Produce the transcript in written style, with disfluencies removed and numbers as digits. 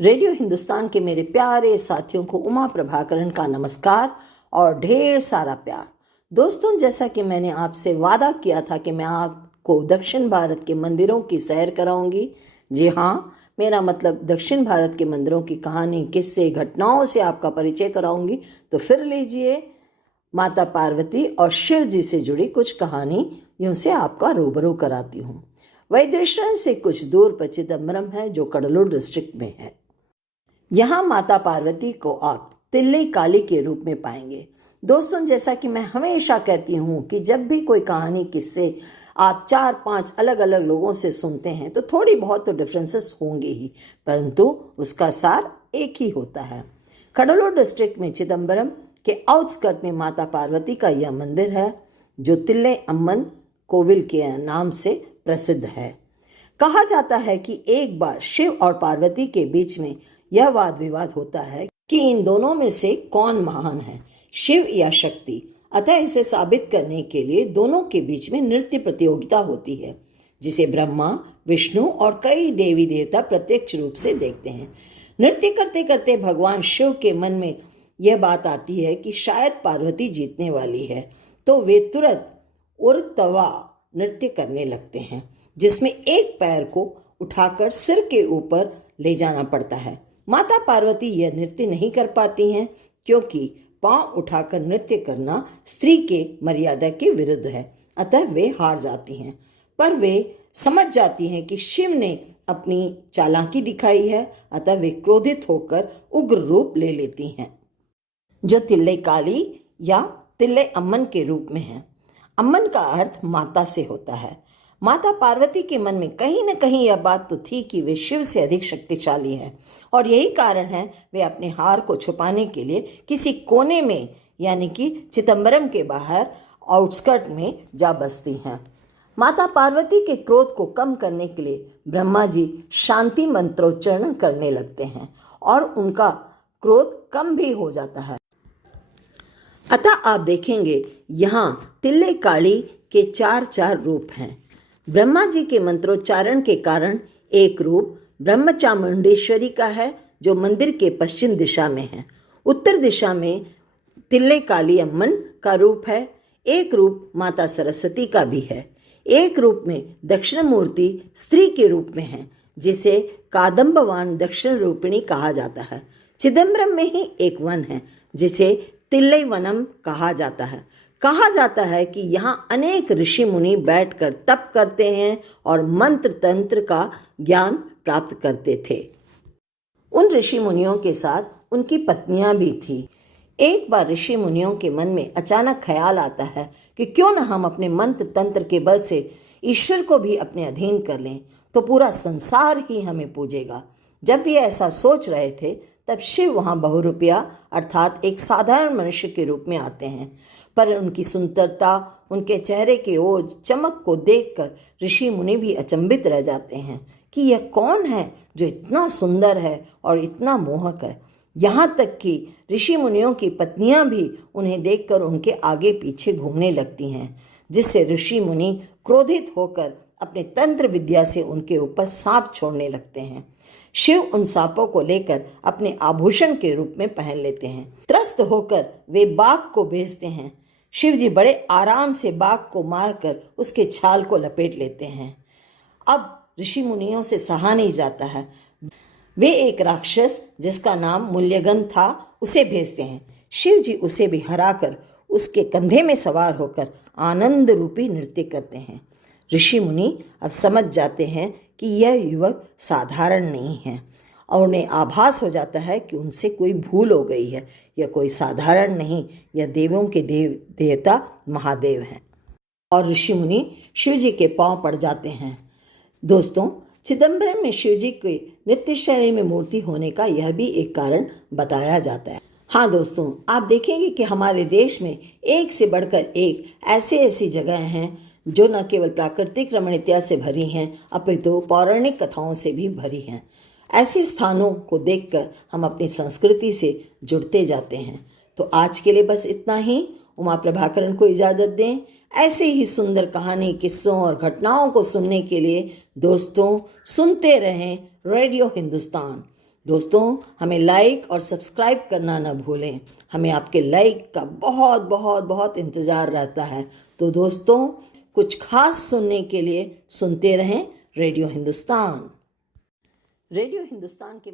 Radio Hindustan के मेरे प्यारे साथियों को उमा प्रभाकरण का नमस्कार और ढेर सारा प्यार। दोस्तों, जैसा कि मैंने आपसे वादा किया था कि मैं आपको दक्षिण भारत के मंदिरों की सैर कराऊंगी। जी हाँ, मेरा मतलब दक्षिण भारत के मंदिरों की कहानी, किस्से, घटनाओं से आपका परिचय कराऊंगी। तो फिर लीजिए, माता पार्वती और शिव जी से जुड़ी कुछ कहानियों से आपका रूबरू कराती हूँ। वैदेश्वर से कुछ दूर पर चिदम्बरम है, जो कडलूर डिस्ट्रिक्ट में है। यहाँ माता पार्वती को आप तिल्ले काली के रूप में पाएंगे। दोस्तों, जैसा कि मैं हमेशा कहती हूँ कि जब भी कोई कहानी, किस्से आप 4-5 अलग अलग लोगों से सुनते हैं तो थोड़ी बहुत तो डिफरेंसेस होंगे ही, परंतु उसका सार एक ही होता है। कडलूर डिस्ट्रिक्ट में चिदम्बरम के आउटस्कर्ट में माता पार्वती का यह मंदिर है, जो तिल्ले अम्मन कोविल के नाम से प्रसिद्ध है। कहा जाता है कि एक बार शिव और पार्वती के बीच में यह वाद विवाद होता है कि इन दोनों में से कौन महान है, शिव या शक्ति। अतः इसे साबित करने के लिए दोनों के बीच में नृत्य प्रतियोगिता होती है, जिसे ब्रह्मा, विष्णु और कई देवी देवता प्रत्यक्ष रूप से देखते हैं। नृत्य करते करते भगवान शिव के मन में यह बात आती है कि शायद पार्वती जीतने वाली है, तो वे तुरंत उर्तवा नृत्य करने लगते हैं, जिसमें एक पैर को उठाकर सिर के ऊपर ले जाना पड़ता है। माता पार्वती यह नृत्य नहीं कर पाती हैं, क्योंकि पांव उठाकर नृत्य करना स्त्री के मर्यादा के विरुद्ध है। अतः वे हार जाती हैं, पर वे समझ जाती हैं कि शिव ने अपनी चालाकी दिखाई है। अतः वे क्रोधित होकर उग्र रूप ले लेती हैं, जो तिल्ले काली या तिल्ले अम्मन के रूप में है। अम्मन का अर्थ माता से होता है। माता पार्वती के मन में कहीं न कहीं यह बात तो थी कि वे शिव से अधिक शक्तिशाली हैं, और यही कारण है वे अपने हार को छुपाने के लिए किसी कोने में, यानी कि चिदम्बरम के बाहर आउटस्कर्ट में जा बसती हैं। माता पार्वती के क्रोध को कम करने के लिए ब्रह्मा जी शांति मंत्रोच्चारण करने लगते हैं और उनका क्रोध कम भी हो जाता है। अतः आप देखेंगे यहाँ तिल्ले काली के 4 रूप हैं। ब्रह्मा जी के मंत्रोच्चारण के कारण एक रूप ब्रह्मचामुंडेश्वरी का है, जो मंदिर के पश्चिम दिशा में है। उत्तर दिशा में तिल्ले काली अम्मन का रूप है। एक रूप माता सरस्वती का भी है। एक रूप में दक्षिण मूर्ति स्त्री के रूप में है, जिसे कादम्बवान दक्षिण रूपिणी कहा जाता है। चिदम्बरम में ही एक वन है, जिसे तिल्ले वनम कहा जाता है। कहा जाता है कि यहाँ अनेक ऋषि मुनि बैठकर तप करते हैं और मंत्र तंत्र का ज्ञान प्राप्त करते थे। उन ऋषि मुनियों के साथ उनकी पत्नियां भी थी। एक बार ऋषि मुनियों के मन में अचानक ख्याल आता है कि क्यों न हम अपने मंत्र तंत्र के बल से ईश्वर को भी अपने अधीन कर लें, तो पूरा संसार ही हमें पूजेगा। जब वे ऐसा सोच रहे थे, तब शिव वहाँ बहुरूपिया अर्थात एक साधारण मनुष्य के रूप में आते हैं। पर उनकी सुंदरता, उनके चेहरे के ओज चमक को देखकर ऋषि मुनि भी अचंभित रह जाते हैं कि यह कौन है जो इतना सुंदर है और इतना मोहक है। यहाँ तक कि ऋषि मुनियों की पत्नियां भी उन्हें देखकर उनके आगे पीछे घूमने लगती हैं, जिससे ऋषि मुनि क्रोधित होकर अपने तंत्र विद्या से उनके ऊपर सांप छोड़ने लगते हैं। शिव उन सांपों को लेकर अपने आभूषण के रूप में पहन लेते हैं। त्रस्त होकर वे बाघ को भेजते हैं। शिव जी बड़े आराम से बाघ को मारकर उसके छाल को लपेट लेते हैं। अब ऋषि मुनियों से सहा नहीं जाता है। वे एक राक्षस जिसका नाम मूल्यगन था, उसे भेजते हैं। शिव जी उसे भी हराकर उसके कंधे में सवार होकर आनंद रूपी नृत्य करते हैं। ऋषि मुनि अब समझ जाते हैं कि यह युवक साधारण नहीं है, और उन्हें आभास हो जाता है कि उनसे कोई भूल हो गई है। यह कोई साधारण नहीं, यह देवों के देवता महादेव हैं। और ऋषि मुनि शिव जी के पांव पड़ जाते हैं। दोस्तों, चिदम्बरम में शिव जी के नृत्य शैली में मूर्ति होने का यह भी एक कारण बताया जाता है। हाँ दोस्तों, आप देखेंगे कि हमारे देश में एक से बढ़कर एक ऐसी जगह हैं जो न केवल प्राकृतिक रमणीयता से भरी हैं, अपितु पौराणिक कथाओं से भी भरी हैं। ऐसे स्थानों को देखकर हम अपनी संस्कृति से जुड़ते जाते हैं। तो आज के लिए बस इतना ही। उमा प्रभाकरण को इजाज़त दें। ऐसे ही सुंदर कहानी, किस्सों और घटनाओं को सुनने के लिए दोस्तों सुनते रहें रेडियो हिंदुस्तान। दोस्तों हमें लाइक और सब्सक्राइब करना ना भूलें। हमें आपके लाइक का बहुत बहुत बहुत इंतज़ार रहता है। तो दोस्तों कुछ खास सुनने के लिए सुनते रहें रेडियो हिंदुस्तान। रेडियो हिंदुस्तान के